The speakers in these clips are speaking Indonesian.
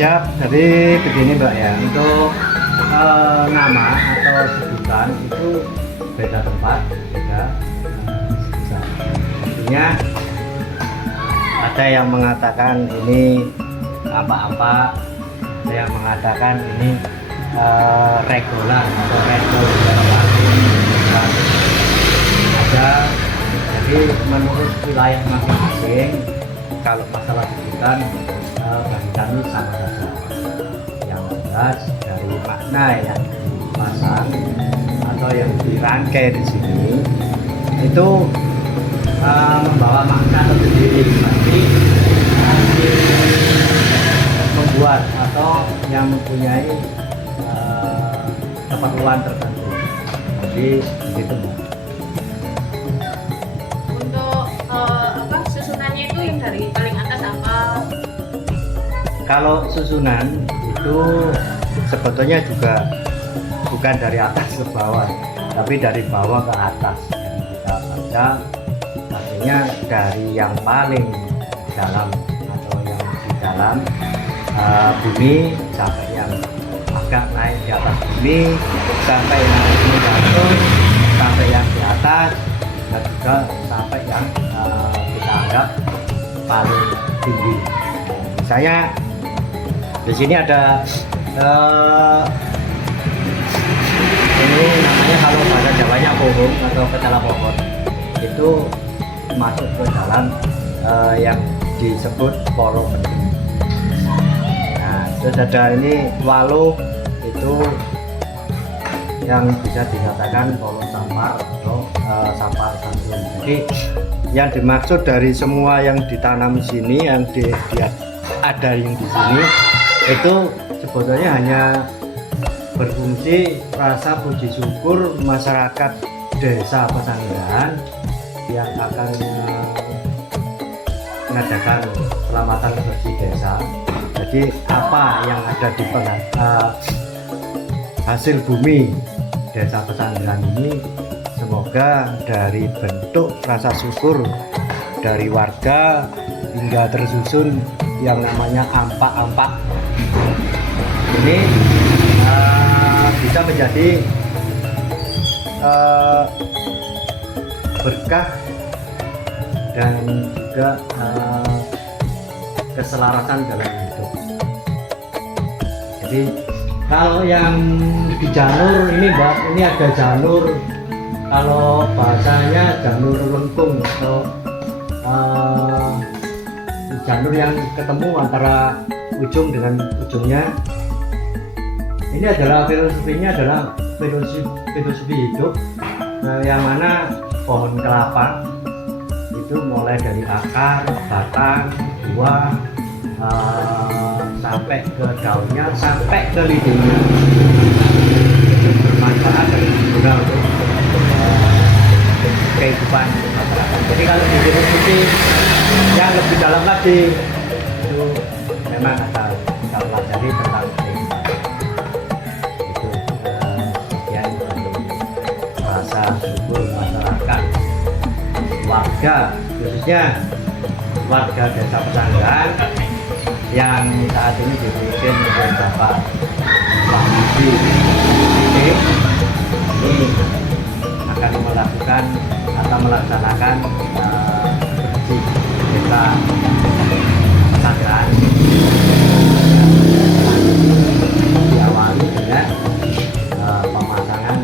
Siap, jadi begini Mbak ya, untuk nama atau sebutan itu beda tempat, beda sebutan. Artinya ada yang mengatakan ini apa-apa, ada yang mengatakan ini regulan atau regol ada. Jadi menurut wilayah masing-masing, kalau masalah sebutan bagi kami sama saja. Yang jelas dari makna yang dipasang atau yang dirangkai di sini itu membawa makna tersendiri, berarti membuat atau yang mempunyai keperluan tertentu. Jadi begitu Mbak. Untuk susunannya itu yang dari paling atas apa? Kalau susunan itu sebetulnya juga bukan dari atas ke bawah, tapi dari bawah ke atas. Yang kita baca artinya dari yang paling dalam atau yang di dalam bumi sampai yang agak naik di atas bumi, sampai yang ini jatuh, sampai yang di atas, dan juga sampai yang kita anggap paling tinggi. Misalnya di sini ada ini namanya, kalau bahasa Jawanya pohon atau kecala pohon, itu masuk ke dalam yang disebut polo penting. Nah, terus ada ini waluh, itu yang bisa dikatakan polo sampar atau sampar santun. Jadi yang dimaksud dari semua yang ditanam di sini, yang ada yang di sini, itu sebetulnya hanya berfungsi rasa puji syukur masyarakat desa Pesanggrahan yang akan mengadakan selamatan bersih desa. Jadi apa yang ada di hasil bumi desa Pesanggrahan ini, semoga dari bentuk rasa syukur dari warga hingga tersusun yang namanya ampak-ampak ini bisa menjadi berkah dan juga keselarasan dalam hidup. Jadi kalau yang di janur ini Mbak, ini ada janur, kalau bahasanya janur lengkung atau janur yang ketemu antara ujung dengan ujungnya. Ini adalah filosofinya adalah filosofi hidup, yang mana pohon kelapa itu mulai dari akar, batang, buah, sampai ke daunnya, sampai ke lidingnya, itu bermanfaat dan berguna untuk kehidupan masyarakat. Jadi kalau di filosofi yang lebih dalam lagi, itu memang kita pelajari tentang kehidupan. Itu bagian dari rasa syukur masyarakat, warga, khususnya warga desa Pesanggrahan yang saat ini dipimpin oleh Bapak Wahyudi ini akan melakukan atau melaksanakan bersih desa Pesanggrahan. Diawali dengan pemasangan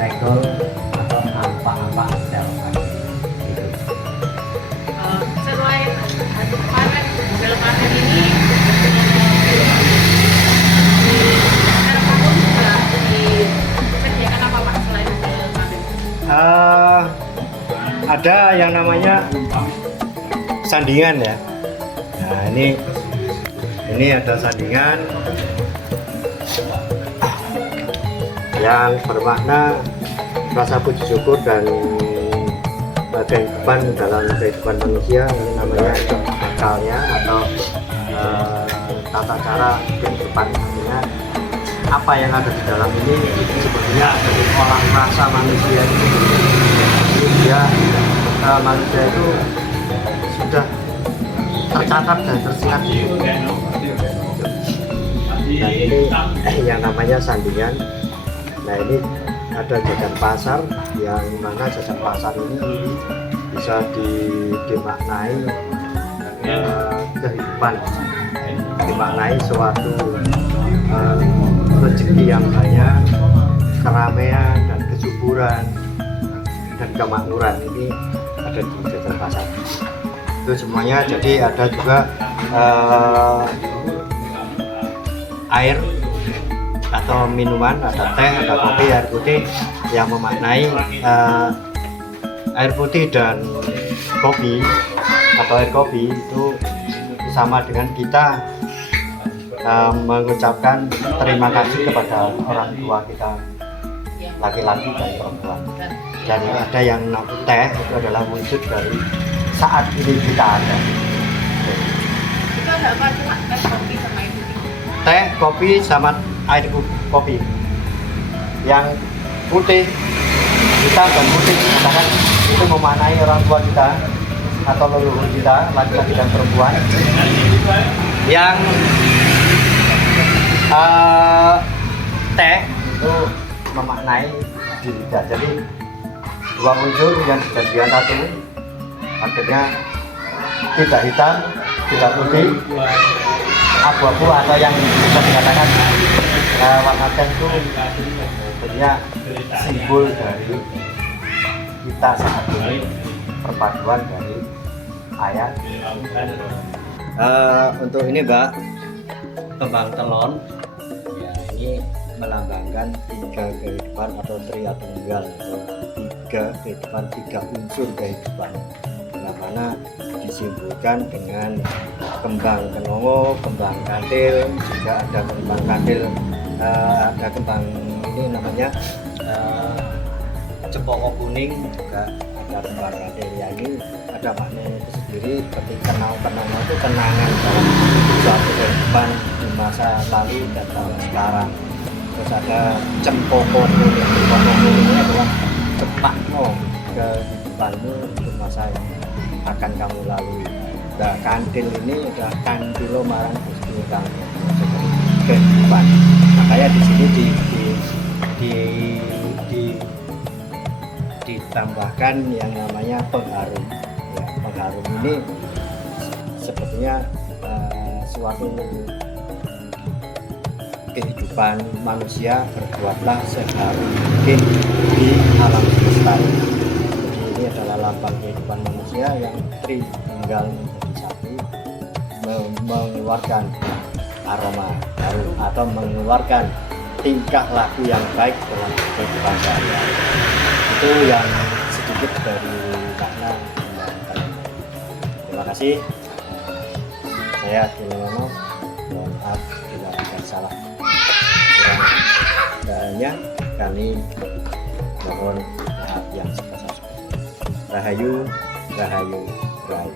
regol atau ampak-ampak sel. Selain panen, dalam panen ini secara tahun juga disediakan apa Pak selain hasil panen? Ada yang namanya sandingan ya. Nah ini ada sandingan yang bermakna rasa puji syukur dan kehidupan dalam kehidupan manusia. Ini namanya akalnya atau tata cara kehidupan. Artinya apa yang ada di dalam ini sebetulnya dari olah rasa manusia itu. Dia manusia itu sudah tercatat dan tersirat. Dan ini yang namanya sandingan. Nah ini ada jajan pasar, yang mana jajan pasar ini bisa dimaknai kehidupan, dimaknai suatu rezeki yang banyak, keramaian dan kesuburan dan kemakmuran ini ada di jajan pasar. Itu semuanya. Jadi ada juga air atau minuman, ada teh, ada kopi, air putih, yang memaknai air putih dan kopi atau air kopi itu sama dengan kita mengucapkan terima kasih kepada orang tua kita, laki-laki dan perempuan. Dan ada yang teh, itu adalah wujud dari saat ini kita ada. Itu ada apa? Cuma teh kopi sama air putih. Teh, kopi sama air kopi. Yang putih, hitam dan putih katakan itu memaknai orang tua kita atau leluhur kita, laki-laki dan perempuan. Yang teh itu memaknai diri kita. Jadi dua unsur yang dijadikan satu, akhirnya tidak hitam, tidak putih, abu-abu atau yang bisa dikatakan warna teh itu sebenarnya simbol dari kita saat ini, perpaduan dari ayat. Untuk ini Mbak, kembang telon ya, ini melambangkan tiga kehidupan atau tunggal, atau tiga kehidupan, tiga unsur kehidupan, yang mana disimbolkan dengan kembang kenongo, kembang kantil, juga ada kembang kantil, ada kembang ini namanya cempoko kuning, juga ada kembang kantil. Ya ini ada maknanya itu sendiri. Ketika kenang itu kenangan dalam suatu kehidupan di masa lalu dan tahun sekarang. Terus ada cempoko kuning, cempoko kuning ini adalah cepatno kehidupanmu untuk masa yang akan kamu lalui. Nah, kantil ini adalah kantilo marang Gusti kang seperti kehidupan. Makanya di sini ditambahkan yang namanya pengharum. Ya, pengharum ini sepertinya suatu kehidupan manusia, berbuatlah seharum mungkin di alam semesta. Jadi ini adalah lambang kehidupan manusia yang tunggal menjadi satu, mengeluarkan aroma harum atau mengeluarkan tingkah laku yang baik dalam kehidupan sehari-hari. Itu yang sedikit dari makna. Terima kasih. Saya Kilono, mohon maaf bila ada salah kurangnya, kami mohon maaf yang sebesar-besarnya. Rahayu, rahayu, rahayu.